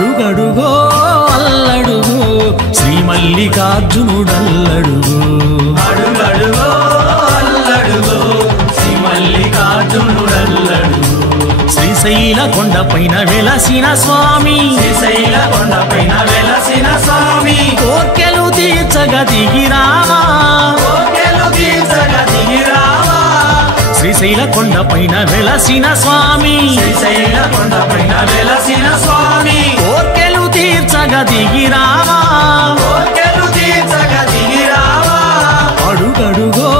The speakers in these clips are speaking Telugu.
అడుగడుగో అల్లడుగో శ్రీ మల్లికార్జునుడల్లడుగో అడుగడుగో అల్లడుగో శ్రీ మల్లికార్జునుడల్లడుగో శ్రీశైల కొండపైన వెలసిన స్వామి శ్రీశైల కొండపైన వెలసిన స్వామి కోర్కెలు తీర్చగా దిగిరావా కోర్కెలు తీర్చగా దిగిరావా శ్రీశైల కొండపైన వెలసిన స్వామి శ్రీశైల కొండపైన వెలసిన స్వామి కోర్కెలు తీర్చగా దిగిరావా కోర్కెలు తీర్చగా దిగిరావా అడుగడుగో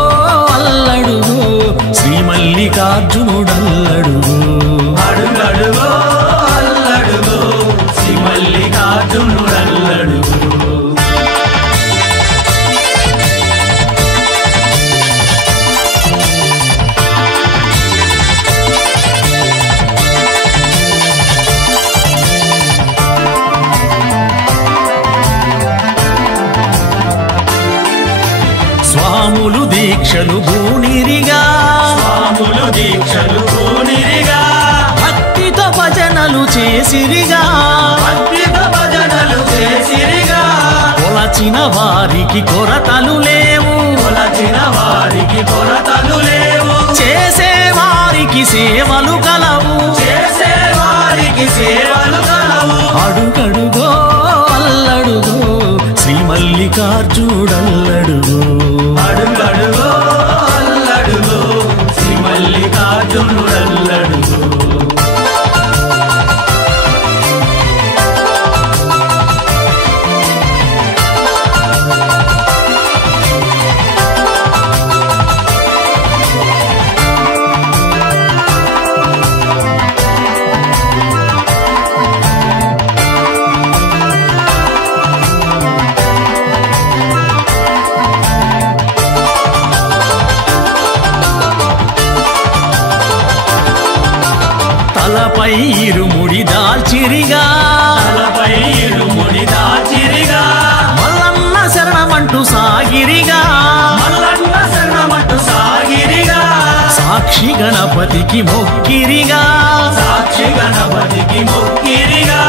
అల్లడుగో శ్రీ మల్లికార్జునుడల్లడుగో అడుగడుగో అల్లడుగో శ్రీ మల్లికార్జునుడల్లడుగో స్వాములు దీక్షలు భూనిరిగా స్వాములు దీక్షలు పూనిరిగా భక్తితో భజనలు చేసిరిగా భక్తితో భజనలు చేసిరిగా కొలచిన వారికి కొరతలు లేవు కొలచిన వారికి కొరతలు లేవు చేసే వారికి సేవలు కలవు చేసే వారికి సేవలు కలవు అడుగడుగో అల్లడుగో శ్రీ మల్లికార్జునుడల్లడుగో అడుగడుగో అల్లడుగో శ్రీ మల్లికార్జునుడల్లడుగో తలపై ఇరుముడి దాల్చిరిగా తలపై ఇరుముడి దాచిరిగా మల్లన్న శరణమంటూ సాగిరిగా మల్లన్న శరణమట్టు సాగిరిగా సాక్షి గణపతికి మొక్కిరిగా సాక్షి గణపతికి మొక్కిరిగా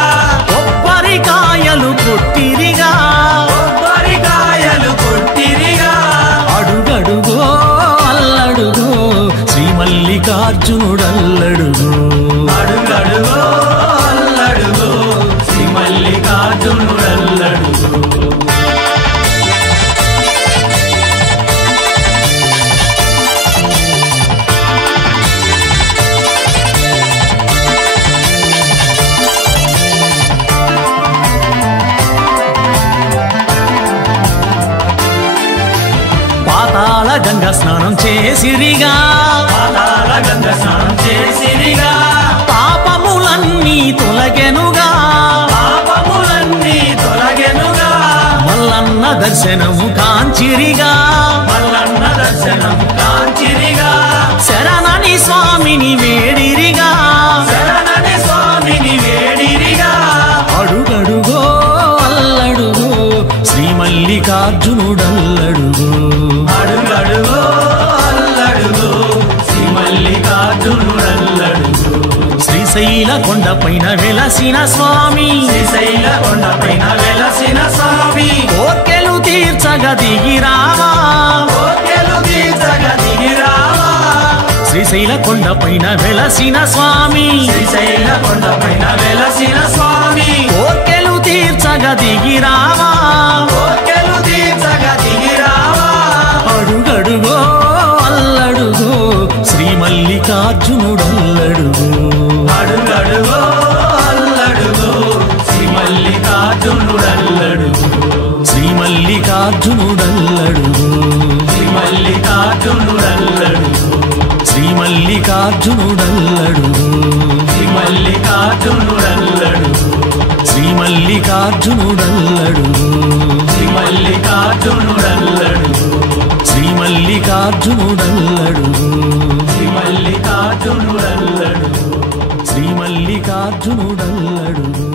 కొబ్బరికాయలు కొట్టిరిగా కొబ్బరికాయలు కొట్టిరిగా అడుగడుగో అల్లడుగో శ్రీ మల్లికార్జునుడల్లడుగో అడుగడుగో అల్లడుగో శ్రీ మల్లికార్జునుడల్లడుగో పాతాళ గంగ స్నానం చేసిరిగా పాతాళ గంగ స్నానం చేసిరిగా పాపములన్నీ తొలగెనుగా పాపములన్నీ తొలగెనుగా మల్లన్న దర్శనము కాంచిరిగా మల్లన్న దర్శనం కాంచిరిగా శరణని స్వామిని వేడిరిగా శరణని స్వామిని వేడిరిగా అడుగడుగో అల్లడుగో శ్రీ మల్లికార్జునుడల్లడుగో అడుగడుగో అల్లడుగో శ్రీ మల్లికార్జునుడల్లడుగో శ్రీశైల కొండపైన వెలసిన స్వామి శ్రీశైల కొండపైన వెలసిన స్వామి కోర్కెలు తీర్చగా దిగిరావా కోర్కెలు తీర్చగా దిగిరావా శ్రీశైల కొండపైన వెలసిన స్వామి శ్రీశైల కొండపైన వెలసిన స్వామి కోర్కెలు తీర్చగా దిగిరావా కోర్కెలు తీర్చగా దిగిరావా అడుగడుగో అల్లడుగో శ్రీ మల్లికార్జునుడల్లడుగో అడుగడుగో అల్లడుగో శ్రీ మల్లికార్జునుడల్లడుగో శ్రీ మల్లికార్జునుడల్లడుగో శ్రీ మల్లికార్జునుడల్లడుగో శ్రీ మల్లికార్జునుడల్లడుగో శ్రీ మల్లికార్జునుడల్లడుగో శ్రీ మల్లికార్జునుడల్లడుగో శ్రీ మల్లికార్జునుడల్లడుగో శ్రీ మల్లికార్జునుడల్లడుగో శ్రీ మల్లికార్జునుడల్లడుగో శ్రీ మల్లికార్జునుడల్లడుగో